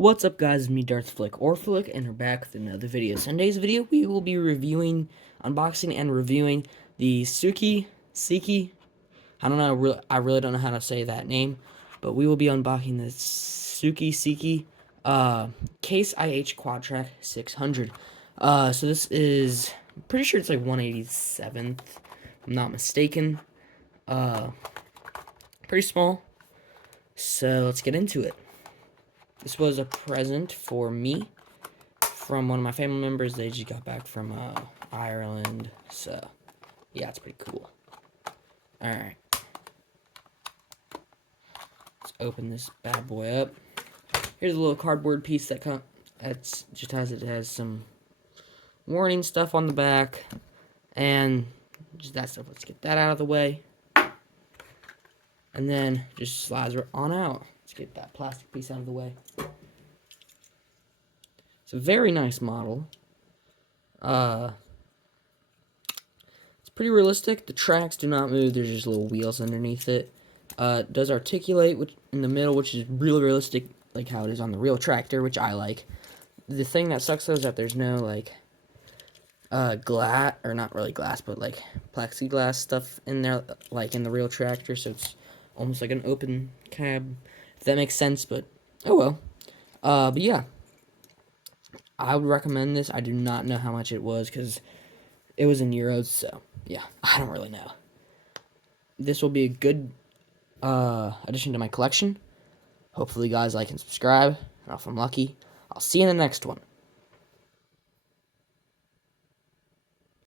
What's up, guys? It's me, Darth Flick or Flick, and we're back with another video. So in today's video, we will be unboxing and reviewing the Siki. I don't know, I really don't know how to say that name, but we will be unboxing the Siki Case Quadtrac 600. So this is, I'm pretty sure it's like 187th, if I'm not mistaken. Pretty small. So let's get into it. This was a present for me from one of my family members. They just got back from Ireland. So, yeah, it's pretty cool. Alright. Let's open this bad boy up. Here's a little cardboard piece that has some warning stuff on the back. And just that stuff. Let's get that out of the way. And then just slides on out. Let's get that plastic piece out of the way. It's a very nice model. It's pretty realistic. The tracks do not move. There's just little wheels underneath it. It does articulate in the middle, which is really realistic, like how it is on the real tractor, which I like. The thing that sucks though is that there's no like glass, or not really glass, but like plexiglass stuff in there, like in the real tractor. So it's almost like an open cab, if that makes sense. But oh well. But yeah. I would recommend this. I do not know how much it was because it was in euros, so yeah, I don't really know. This will be a good addition to my collection. Hopefully, guys like and subscribe. And if I'm lucky, I'll see you in the next one.